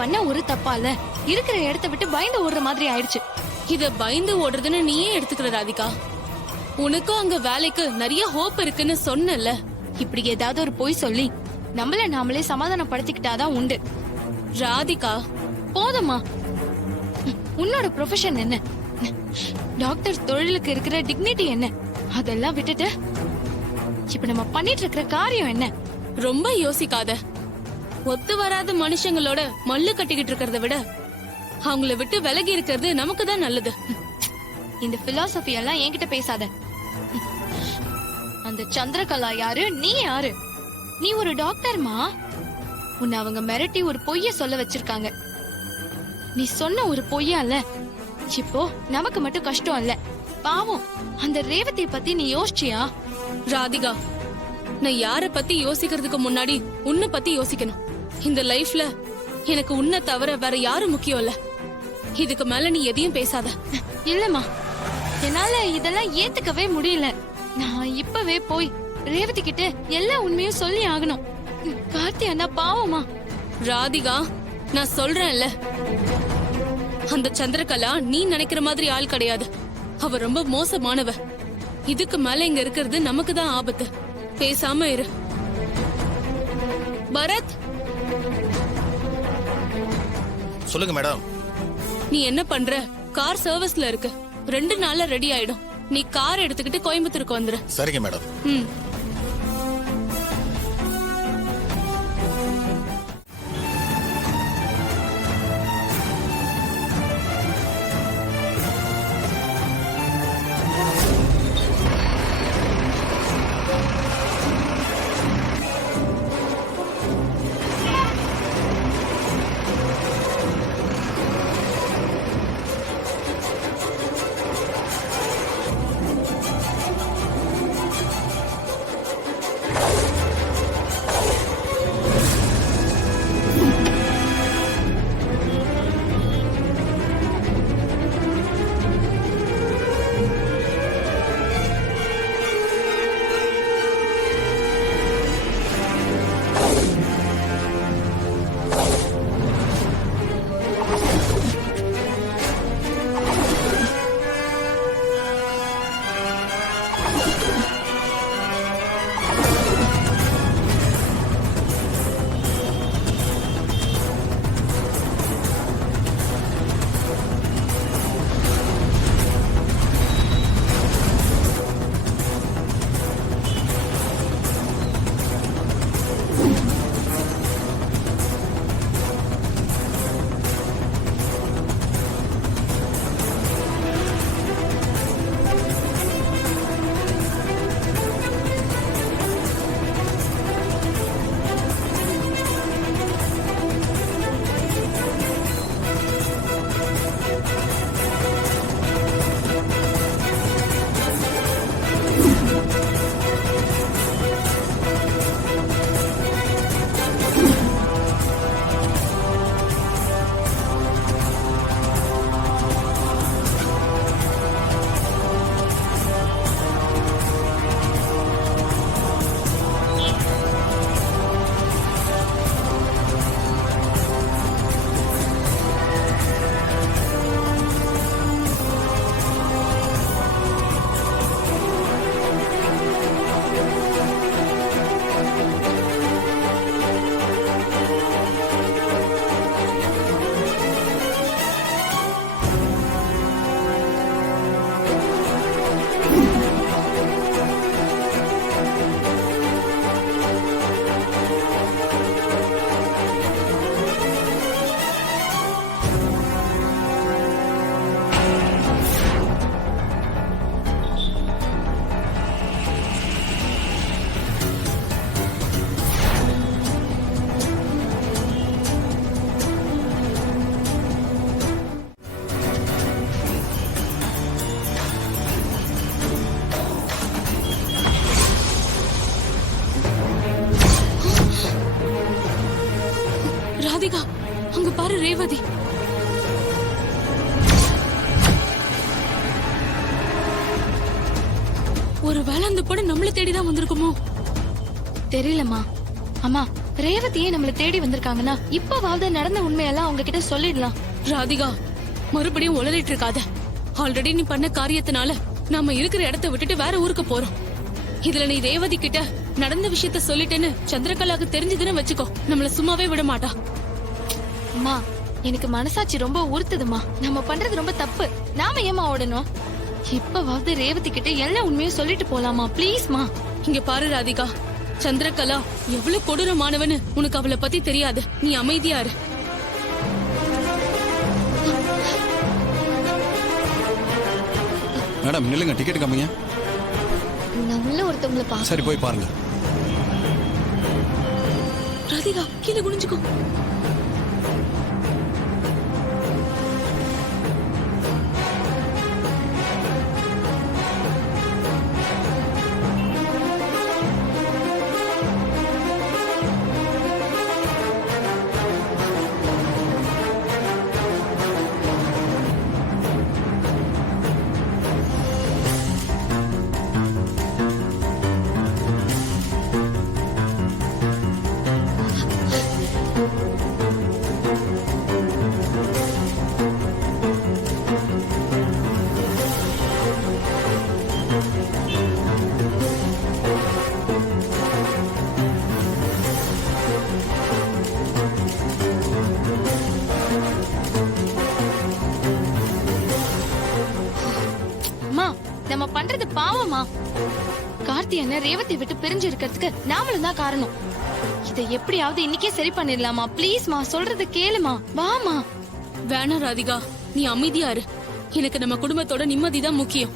பண்ண ஒரு தப்பால இருக்கிற இடத்த விட்டு பயந்து ஓடுற மாதிரி ஆயிடுச்சு. இத பயந்து ஓடுறதுன்னு நீயே எடுத்துக்கிற ராதிகா. உனக்கும் அங்க வேலைக்கு நிறைய ஹோப் இருக்குன்னு சொன்னல. இப்படி ஏதாவது ஒரு பொய் சொல்லி நம்மள நாமளே சமாதானப்படுத்திக்கிட்டாதான் உண்டு. ராதிகா போதுமா? உன்னோட ப்ரொஃபஷன் என்ன? டாக்டர் தொழிலுக்கு இருக்கிற டிக்னிட்டி என்ன? அதெல்லாம் விட்டுட்டு இப்ப நம்ம பண்ணிட்டு இருக்கிற காரியம் என்ன? ரொம்ப யோசிக்காத. ஒத்து வராத மனுஷங்களோட மல்லு கட்டிக்கிட்டு இருக்கிறத விட அவங்கள விட்டு விலகி இருக்கிறது நமக்கு தான் நல்லது. இந்த பிலாசபி எல்லாம் என்கிட்ட பேசாத. அந்த சந்திரகலா யாரு, நீ யாரு? நீ ஒரு டாக்டர்மா. உன்னை அவங்க மிரட்டி ஒரு பொய்ய சொல்ல வச்சிருக்காங்க. நீ சொன்ன ஒரு பொய்யால இப்போ நமக்கு மட்டும் கஷ்டம் இல்ல, பாவம் அந்த ரேவதியை பத்தி நீ யோசிச்சியா? ராதிகா, நான் யார பத்தி யோசிக்கிறதுக்கு முன்னாடி உன்னை பத்தி யோசிக்கணும். இந்த லைஃப்ல எனக்கு உன்னை தவிர வேற யாரும் முக்கியம் இல்ல. இதுக்கு மேல நீ எதையும் பேசாத. இல்லம்மா, என்னால இதெல்லாம் ஏத்துக்கவே முடியல. நான் இப்பவே போய் ரேவதி கிட்ட எல்லா உண்மையும் சொல்லி ஆகணும். கார்த்தி அண்ணா பாவமா. ராதிகா, நான் சொல்றேன்ல, அந்த சந்திரகலா நீ நினைக்கிற மாதிரி ஆள் கிடையாது. அவ ரொம்ப மோசமானவ. இதுக்கு மேல இங்க இருக்கிறது நமக்கு தான் ஆபத்து. பேசாம இரு. பரத், சொல்லுங்க மேடம். நீ என்ன பண்ற? கார் சர்வீஸ்ல இருக்கு, 2 நாள்ல ரெடி ஆயிடும். நீ கார் எடுத்துக்கிட்டு கோயம்புத்தூருக்கு வந்துரு. சரிங்க மேடம். ராதிகா, அங்க பாரு ரேவதி. ஒருவேளை அந்த பொண்ணு நம்மள தேடிதான் வந்திருக்குமோ? தெரியலம்மா. அம்மா, ரேவதியே நம்மள தேடி வந்திருக்காங்கன்னா இப்பவாவது நடந்த உண்மையெல்லாம் அவங்க கிட்ட சொல்லிடலாம். ராதிகா மறுபடியும் உளறிட்டு இருக்காத. ஆல்ரெடி நீ பண்ண காரியத்தினால நாம இருக்கிற இடத்த விட்டுட்டு வேற ஊருக்கு போறோம். இதுல நீ ரேவதி கிட்ட நடந்த விஷயத்த சொல்லிட்டேன்னு சந்திரகலாக்கு தெரிஞ்சதுன்னு வச்சுக்கோ, நம்மள சும்மாவே விட மாட்டா. அம்மா எனக்கு மனசாட்சி ரொம்ப உறுத்துதுமா. நம்ம பண்றது ரொம்ப தப்பு. நாம ஏமா ஓடணும்? இப்பவாவது ரேவதி கிட்ட எல்லா உண்மையும் சொல்லிட்டு போலாமா ப்ளீஸ்மா. இங்க பாரு ராதிகா, சந்திரகலா எவ்வளவு கொடூரமானவன்னு உனக்கு அவளை பத்தி தெரியாது. நீ அமைதியா இரு. மேடம் நில்லுங்க, டிக்கெட் காமிங்க. நல்ல ஒருத்தவங்களை பா. சரி போய் பாருங்க. ராதிகா கீழே குனிஞ்சுக்கோ. அம்மா நம்ம பண்றது பாவமா. கார்த்தி அண்ணன் ரேவதி விட்டு பிரிஞ்சு இருக்கிறதுக்கு நாமளும் தான் காரணம். இதை எப்படியாவது இன்னைக்கே சரி பண்ணிடலாமா ப்ளீஸ்மா. சொல்றது கேளுமா, வாமா. வேணாம் ராதிகா, நீ அமைதியா இரு. எனக்கு நம்ம குடும்பத்தோட நிம்மதி தான் முக்கியம்.